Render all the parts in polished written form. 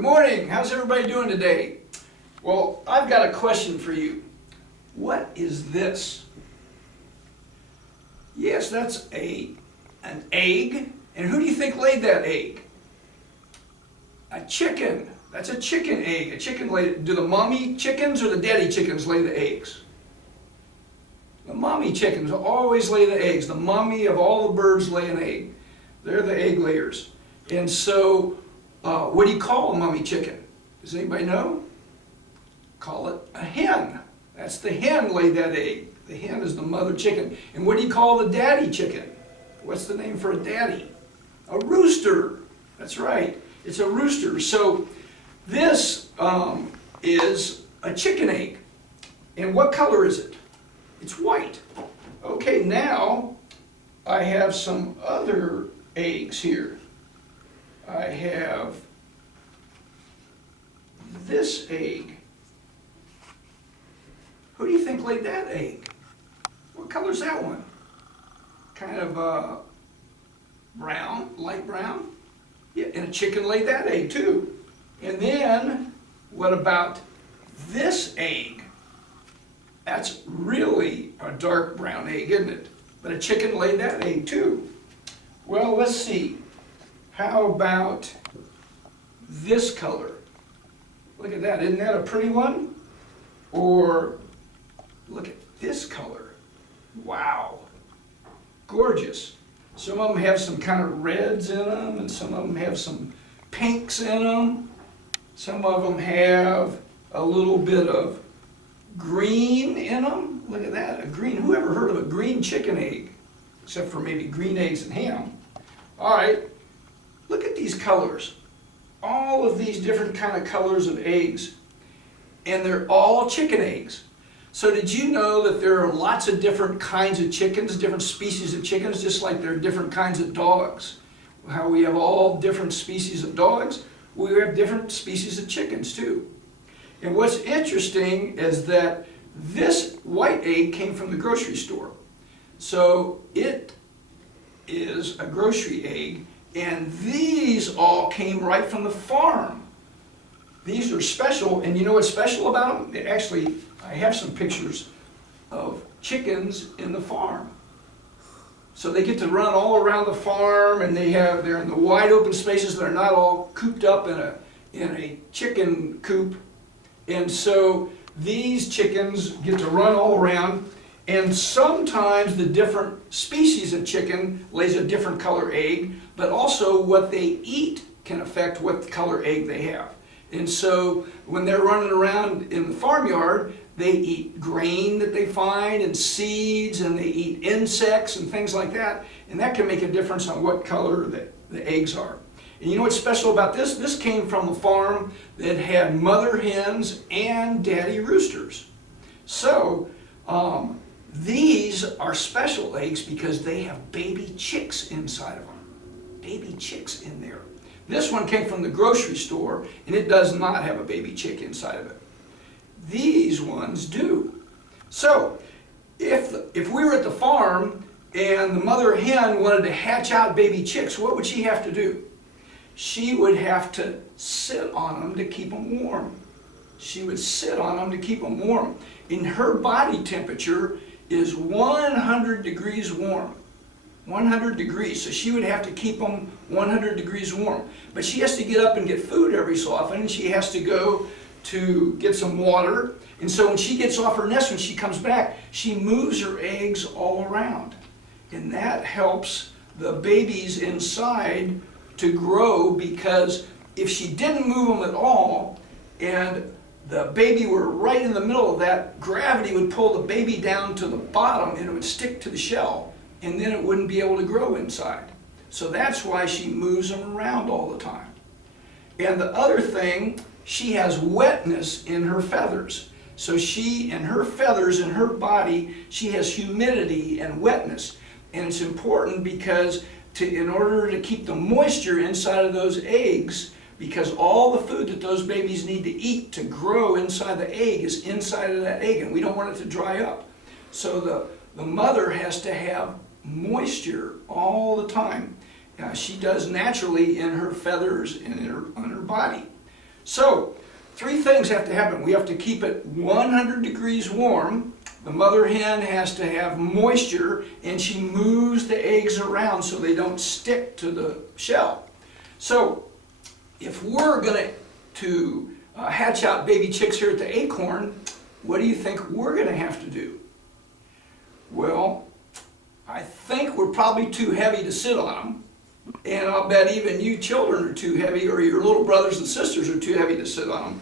Good morning. How's everybody doing today? Well, I've got a question for you. What is this? Yes, that's an egg. And who do you think laid that egg? A chicken. That's a chicken egg. A chicken laid. Do the mommy chickens or the daddy chickens lay the eggs? The mommy chickens always lay the eggs. The mommy of all the birds lay an egg. They're the egg layers. And so, what do you call a mommy chicken? Does anybody know? Call it a hen. That's the hen laid that egg. The hen is the mother chicken. And what do you call the daddy chicken? What's the name for a daddy? A rooster. That's right. It's a rooster. So this is a chicken egg. And what color is it? It's white. Okay, now I have some other eggs here. I have this egg. Who do you think laid that egg? What color is that one? Kind of brown, light brown. Yeah, and a chicken laid that egg too. And then, what about this egg? That's really a dark brown egg, isn't it? But a chicken laid that egg too. Well, let's see. How about this color? Look at that. Isn't that a pretty one? Or look at this color. Wow. Gorgeous. Some of them have some kind of reds in them, and some of them have some pinks in them. Some of them have a little bit of green in them. Look at that, a green. Who ever heard of a green chicken egg? Except for maybe green eggs and ham. All right, look at these colors. All of these different kind of colors of eggs. And they're all chicken eggs. So did you know that there are lots of different kinds of chickens, different species of chickens, just like there are different kinds of dogs? How we have all different species of dogs, we have different species of chickens too. And what's interesting is that this white egg came from the grocery store. So it is a grocery egg, and these all came right from the farm. These are special, and you know what's special about them? Actually, I have some pictures of chickens in the farm. So they get to run all around the farm, and they're in the wide open spaces. They're not all cooped up in a chicken coop. And so these chickens get to run all around, and sometimes the different species of chicken lays a different color egg, but also what they eat can affect what color egg they have. And so when they're running around in the farmyard, they eat grain that they find and seeds, and they eat insects and things like that, and that can make a difference on what color the eggs are. And you know what's special about this? This came from a farm that had mother hens and daddy roosters. So these are special eggs because they have baby chicks inside of them. Baby chicks in there. This one came from the grocery store, and it does not have a baby chick inside of it. These ones do. So if we were at the farm and the mother hen wanted to hatch out baby chicks, what would she have to do? She would have to sit on them to keep them warm. She would sit on them to keep them warm. And her body temperature is 100 degrees warm. 100 degrees, so she would have to keep them 100 degrees warm. But she has to get up and get food every so often, and she has to go to get some water. And so when she gets off her nest, when she comes back, she moves her eggs all around. And that helps the babies inside to grow, because if she didn't move them at all and the baby were right in the middle of that, gravity would pull the baby down to the bottom and it would stick to the shell, and then it wouldn't be able to grow inside. So that's why she moves them around all the time. And the other thing, she has wetness in her feathers. So she, in her feathers, in her body, she has humidity and wetness. And it's important because in order to keep the moisture inside of those eggs, because all the food that those babies need to eat to grow inside the egg is inside of that egg, and we don't want it to dry up. So the mother has to have moisture all the time. She does naturally in her feathers and on her body. So, three things have to happen. We have to keep it 100 degrees warm. The mother hen has to have moisture, and she moves the eggs around so they don't stick to the shell. So, if we're going to hatch out baby chicks here at the Acorn, what do you think we're going to have to do? Well, I think we're probably too heavy to sit on them. And I'll bet even you children are too heavy, or your little brothers and sisters are too heavy to sit on them.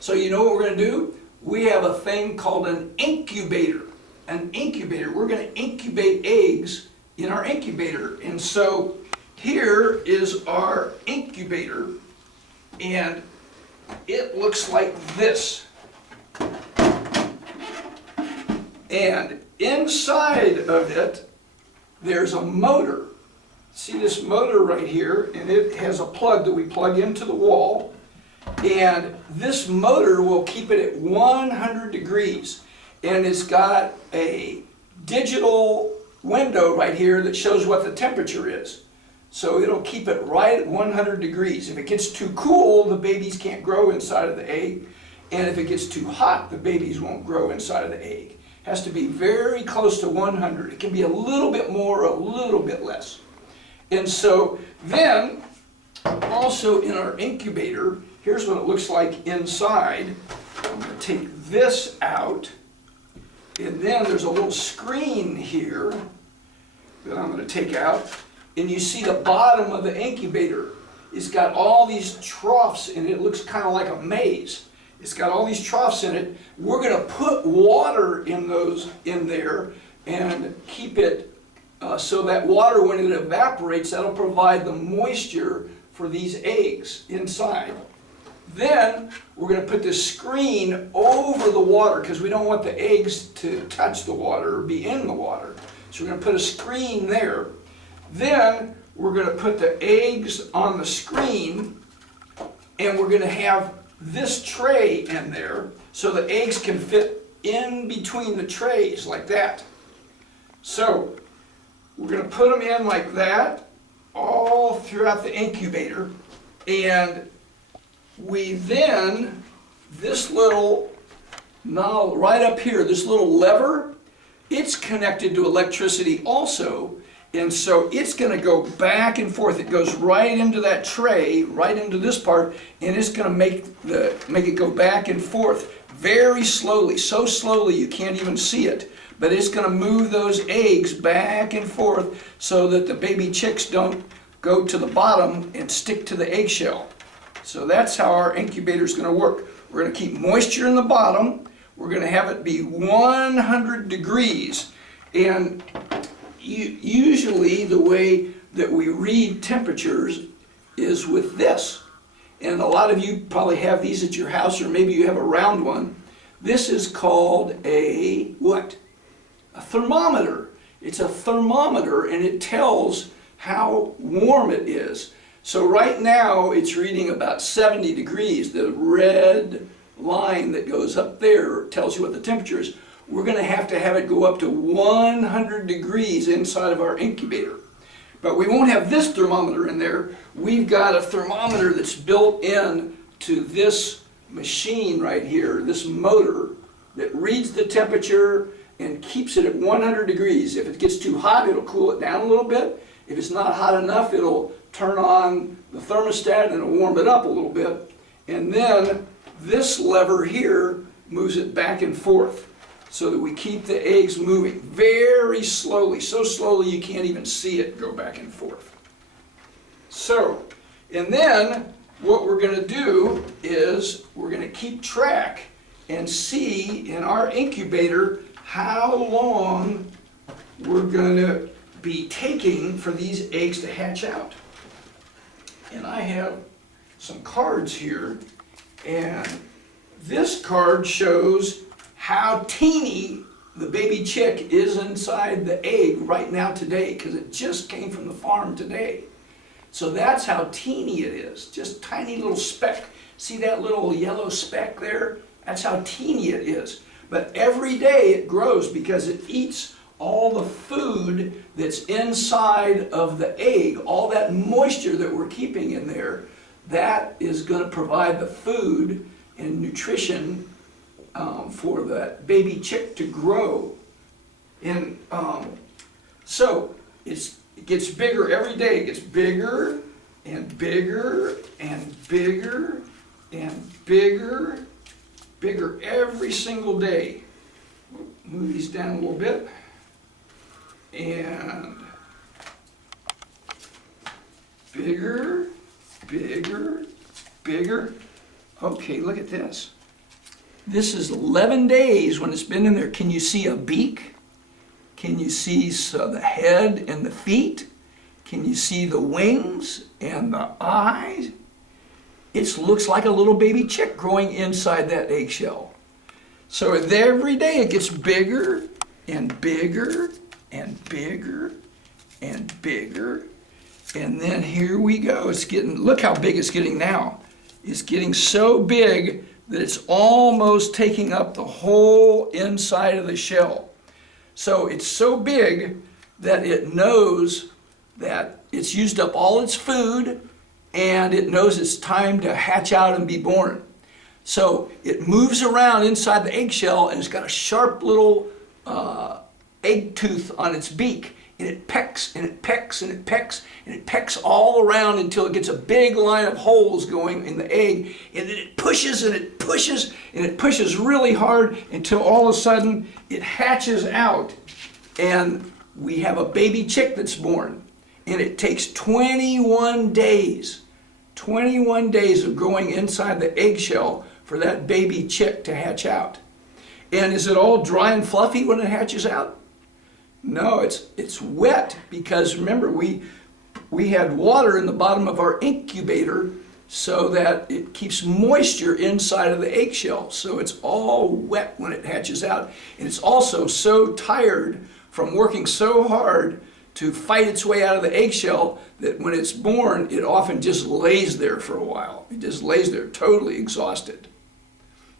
So you know what we're going to do? We have a thing called an incubator. An incubator. We're going to incubate eggs in our incubator. And so here is our incubator, and it looks like this. And inside of it, there's a motor. See this motor right here, and it has a plug that we plug into the wall, and this motor will keep it at 100 degrees, and it's got a digital window right here that shows what the temperature is. So it'll keep it right at 100 degrees. If it gets too cool, the babies can't grow inside of the egg, and if it gets too hot, the babies won't grow inside of the egg. It has to be very close to 100. It can be a little bit more or a little bit less. And so then, also in our incubator, here's what it looks like inside. I'm going to take this out, and then there's a little screen here that I'm going to take out. And you see the bottom of the incubator. It's got all these troughs, and it looks kind of like a maze. It's got all these troughs in it. We're going to put water in those in there and keep it so that water, when it evaporates, that'll provide the moisture for these eggs inside. Then we're going to put this screen over the water because we don't want the eggs to touch the water or be in the water. So we're going to put a screen there. Then we're going to put the eggs on the screen, and we're going to have this tray in there so the eggs can fit in between the trays like that. So we're going to put them in like that all throughout the incubator, and we then, this little knob right up here, this little lever, it's connected to electricity also, and so it's going to go back and forth. It goes right into that tray, right into this part, and it's going to make it go back and forth very slowly, so slowly you can't even see it. But it's going to move those eggs back and forth so that the baby chicks don't go to the bottom and stick to the eggshell. So that's how our incubator is going to work. We're going to keep moisture in the bottom. We're going to have it be 100 degrees. And usually the way that we read temperatures is with this. And a lot of you probably have these at your house, or maybe you have a round one. This is called a what? A thermometer. It's a thermometer, and it tells how warm it is. So right now it's reading about 70 degrees. The red line that goes up there tells you what the temperature is. We're going to have it go up to 100 degrees inside of our incubator. But we won't have this thermometer in there. We've got a thermometer that's built in to this machine right here, this motor that reads the temperature and keeps it at 100 degrees. If it gets too hot, it'll cool it down a little bit. If it's not hot enough, it'll turn on the thermostat and it'll warm it up a little bit. And then this lever here moves it back and forth so that we keep the eggs moving very slowly, so slowly you can't even see it go back and forth. So, and then what we're going to do is we're going to keep track and see in our incubator how long we're going to be taking for these eggs to hatch out. And I have some cards here, and this card shows how teeny the baby chick is inside the egg right now today, because it just came from the farm today. So that's how teeny it is, just tiny little speck. See that little yellow speck there? That's how teeny it is. But every day it grows because it eats all the food that's inside of the egg, all that moisture that we're keeping in there. that is going to provide the food and nutrition for that baby chick to grow. And so it gets bigger every day. It gets bigger and bigger and bigger and bigger, bigger every single day. Move these down a little bit. And bigger, bigger, bigger. Okay, look at this. This is 11 days when it's been in there. Can you see a beak? Can you see the head and the feet? Can you see the wings and the eyes? It looks like a little baby chick growing inside that eggshell. So every day it gets bigger and bigger and bigger and bigger. And then here we go. It's getting, look how big it's getting now. It's getting so big that it's almost taking up the whole inside of the shell. So it's so big that it knows that it's used up all its food, and it knows it's time to hatch out and be born. So it moves around inside the eggshell, and it's got a sharp little egg tooth on its beak, and it pecks and it pecks and it pecks and it pecks all around until it gets a big line of holes going in the egg, and then it pushes and it pushes and it pushes really hard until all of a sudden it hatches out, and we have a baby chick that's born. And it takes 21 days, 21 days of growing inside the eggshell for that baby chick to hatch out. And is it all dry and fluffy when it hatches out? No, it's wet, because remember, we had water in the bottom of our incubator so that it keeps moisture inside of the eggshell. So it's all wet when it hatches out. And it's also so tired from working so hard to fight its way out of the eggshell that when it's born, it often just lays there for a while. It just lays there totally exhausted.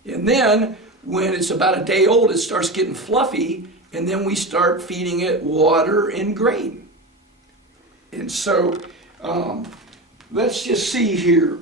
And then when it's about a day old, it starts getting fluffy, and then we start feeding it water and grain. And so let's just see here.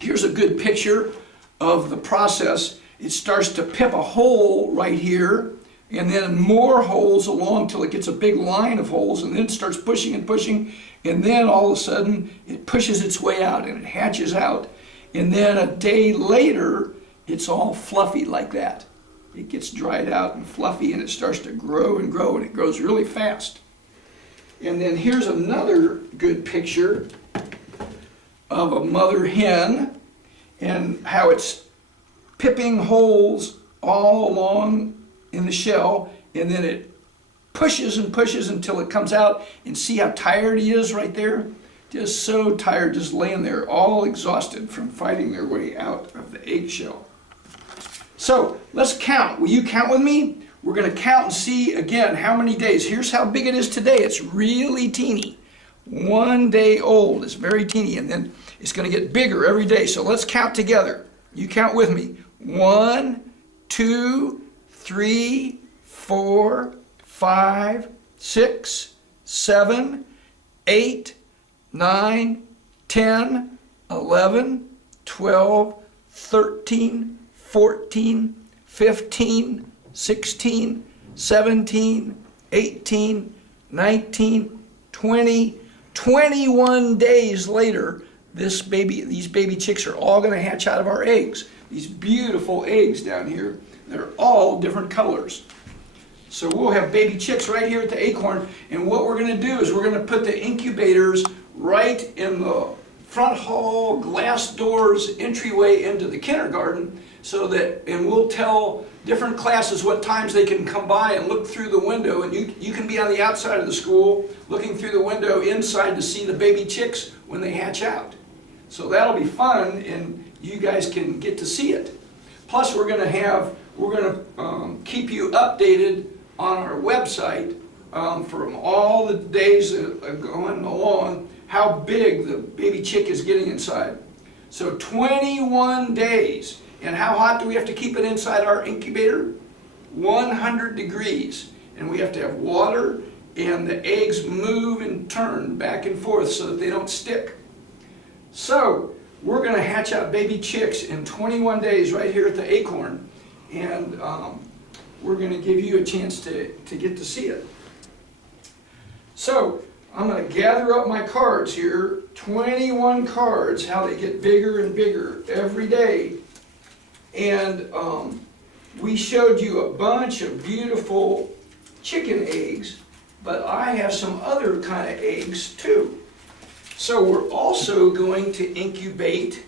Here's a good picture of the process. It starts to pip a hole right here, and then more holes along till it gets a big line of holes, and then it starts pushing and pushing, and then all of a sudden it pushes its way out and it hatches out, and then a day later it's all fluffy like that. It gets dried out and fluffy, and it starts to grow and grow, and it grows really fast. And then here's another good picture of a mother hen and how it's pipping holes all along in the shell, and then it pushes and pushes until it comes out, and see how tired he is right there? Just so tired, just laying there all exhausted from fighting their way out of the eggshell. So let's count. Will you count with me? We're going to count and see again how many days. Here's how big it is today. It's really teeny. 1 day old. It's very teeny, and then it's going to get bigger every day. So let's count together. You count with me. 1, 2, 3, 4, 5, 6, 7, 8, 9, 10, 11, 12, 13, 14, 15, 16, 17, 18, 19, 20, 21 days later, these baby chicks are all going to hatch out of our eggs. These beautiful eggs down here, they're all different colors. So we'll have baby chicks right here at the Acorn, and what we're going to do is we're going to put the incubators right in the front hall, glass doors, entryway into the kindergarten, so that, and we'll tell different classes what times they can come by and look through the window, and you can be on the outside of the school looking through the window inside to see the baby chicks when they hatch out. So that'll be fun, and you guys can get to see it. Plus we're going to keep you updated on our website from all the days that are going along, how big the baby chick is getting inside. So 21 days. And how hot do we have to keep it inside our incubator? 100 degrees. And we have to have water, and the eggs move and turn back and forth so that they don't stick. So we're going to hatch out baby chicks in 21 days right here at the Acorn, and we're going to give you a chance to get to see it. So I'm going to gather up my cards here, 21 cards, how they get bigger and bigger every day. And we showed you a bunch of beautiful chicken eggs, but I have some other kind of eggs too. So we're also going to incubate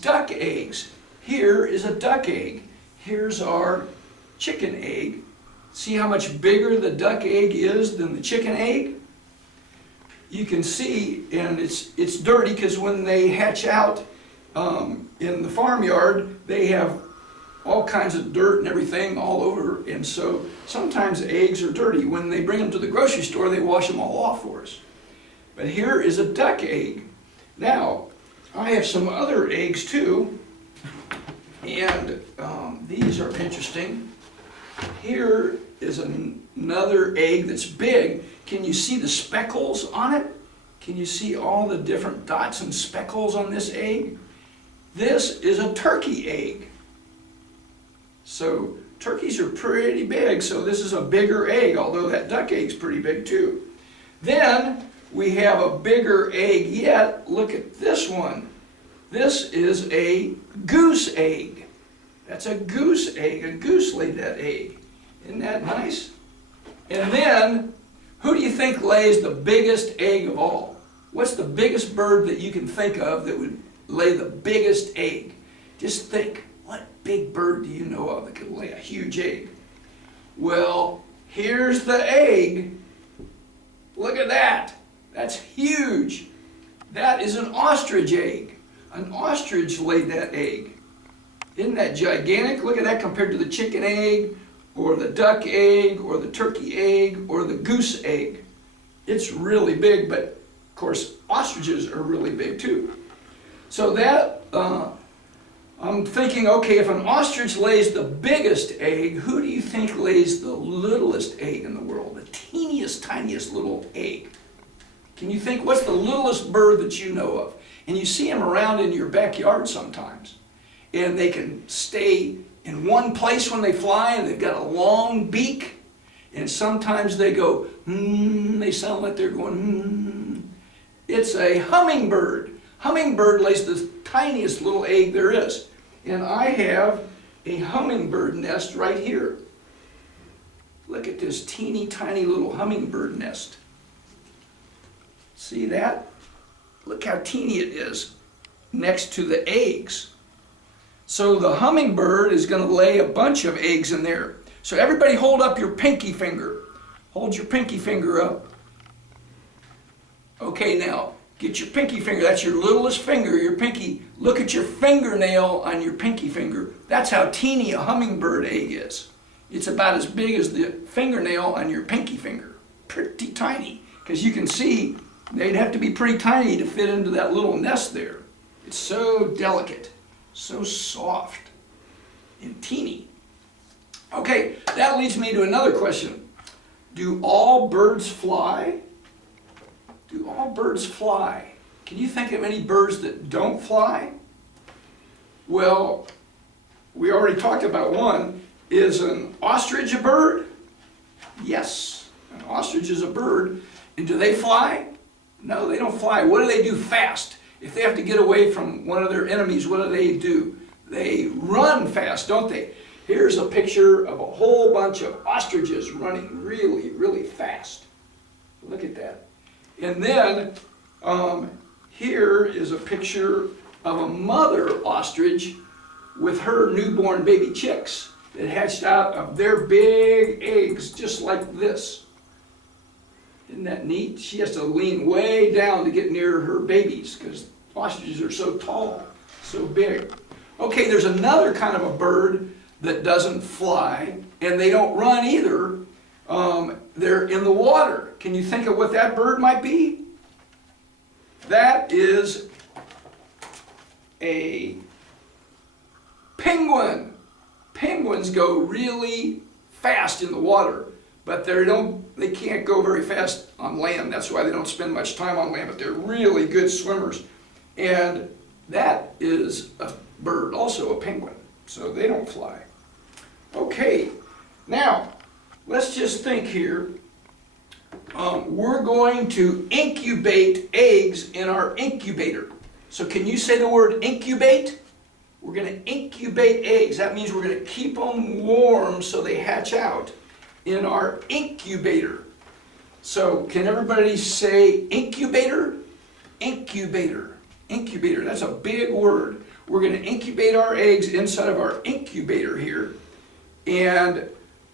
duck eggs. Here is a duck egg. Here's our chicken egg. See how much bigger the duck egg is than the chicken egg? You can see, and it's dirty because when they hatch out in the farmyard, they have all kinds of dirt and everything all over, and so sometimes eggs are dirty. When they bring them to the grocery store, they wash them all off for us. But here is a duck egg. Now, I have some other eggs too, and these are interesting. Here is another egg that's big. Can you see the speckles on it? Can you see all the different dots and speckles on this egg? This is a turkey egg. So turkeys are pretty big, so this is a bigger egg, although that duck egg's pretty big too. Then we have a bigger egg yet. Look at this one. This is a goose egg. That's a goose egg. A goose laid that egg. Isn't that nice? And then, who do you think lays the biggest egg of all? What's the biggest bird that you can think of that would lay the biggest egg? Just think, what big bird do you know of that could lay a huge egg? Well, here's the egg. Look at that. That's huge. That is an ostrich egg. An ostrich laid that egg. Isn't that gigantic? Look at that compared to the chicken egg, or the duck egg, or the turkey egg, or the goose egg. It's really big, but of course ostriches are really big too. So that, I'm thinking, okay, if an ostrich lays the biggest egg, who do you think lays the littlest egg in the world? The teeniest, tiniest little egg. Can you think, what's the littlest bird that you know of? And you see them around in your backyard sometimes. And they can stay in one place when they fly, and they've got a long beak. And sometimes they go, they sound like they're going, It's a hummingbird. Hummingbird lays the tiniest little egg there is. And I have a hummingbird nest right here. Look at this teeny tiny little hummingbird nest. See that? Look how teeny it is next to the eggs. So the hummingbird is going to lay a bunch of eggs in there. So everybody hold up your pinky finger. Hold your pinky finger up. Okay, now get your pinky finger. That's your littlest finger, your pinky. Look at your fingernail on your pinky finger. That's how teeny a hummingbird egg is. It's about as big as the fingernail on your pinky finger. Pretty tiny. Because you can see they'd have to be pretty tiny to fit into that little nest there. It's so delicate, so soft, and teeny. Okay, that leads me to another question. Do all birds fly? Do all birds fly? Can you think of any birds that don't fly? Well, we already talked about one. Is an ostrich a bird? Yes, an ostrich is a bird. And do they fly? No, they don't fly. What do they do fast? If they have to get away from one of their enemies, what do? They run fast, don't they? Here's a picture of a whole bunch of ostriches running really, really fast. Look at that. And then here is a picture of a mother ostrich with her newborn baby chicks that hatched out of their big eggs, just like this. Isn't that neat? She has to lean way down to get near her babies because ostriches are so tall, so big. Okay, there's another kind of a bird that doesn't fly, and they don't run either. They're in the water. Can you think of what that bird might be? That is a penguin. Penguins go really fast in the water, but they can't go very fast on land. That's why they don't spend much time on land, but they're really good swimmers. And that is a bird, also a penguin, so they don't fly. Okay, now let's just think here. We're going to incubate eggs in our incubator. So can you say the word incubate? We're going to incubate eggs. That means we're going to keep them warm so they hatch out in our incubator. So can everybody say incubator? Incubator. Incubator. That's a big word. We're going to incubate our eggs inside of our incubator here. And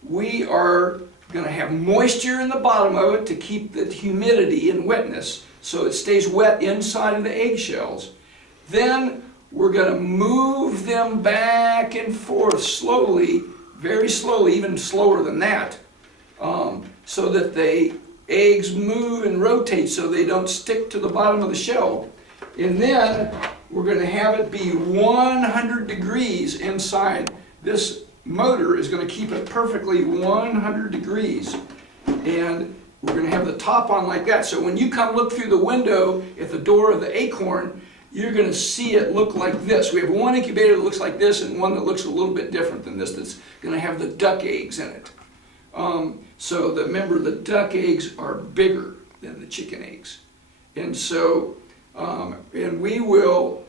we are going to have moisture in the bottom of it to keep the humidity and wetness so it stays wet inside of the eggshells. Then we're going to move them back and forth slowly, very slowly, even slower than that, so that the eggs move and rotate so they don't stick to the bottom of the shell. And then we're going to have it be 100 degrees inside. This motor is going to keep it perfectly 100 degrees. And we're going to have the top on like that. So when you come look through the window at the door of the Acorn, you're going to see it look like this. We have one incubator that looks like this and one that looks a little bit different than this that's going to have the duck eggs in it. So remember, the duck eggs are bigger than the chicken eggs. And so, and we will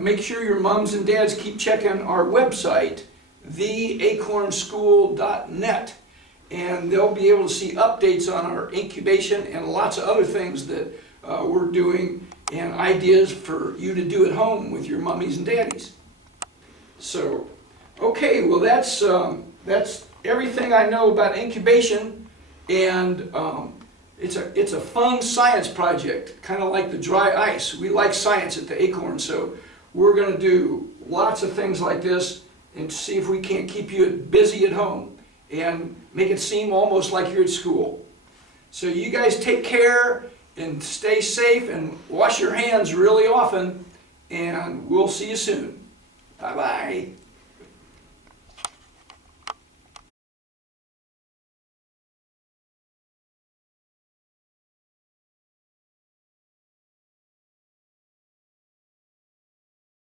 make sure your moms and dads keep checking our website, theacornschool.net, and they'll be able to see updates on our incubation and lots of other things that we're doing and ideas for you to do at home with your mummies and daddies. So, okay, well that's everything I know about incubation, and it's a fun science project, kind of like the dry ice. We like science at the Acorn, so we're going to do lots of things like this and see if we can't keep you busy at home and make it seem almost like you're at school. So you guys take care and stay safe and wash your hands really often, and we'll see you soon. Bye-bye.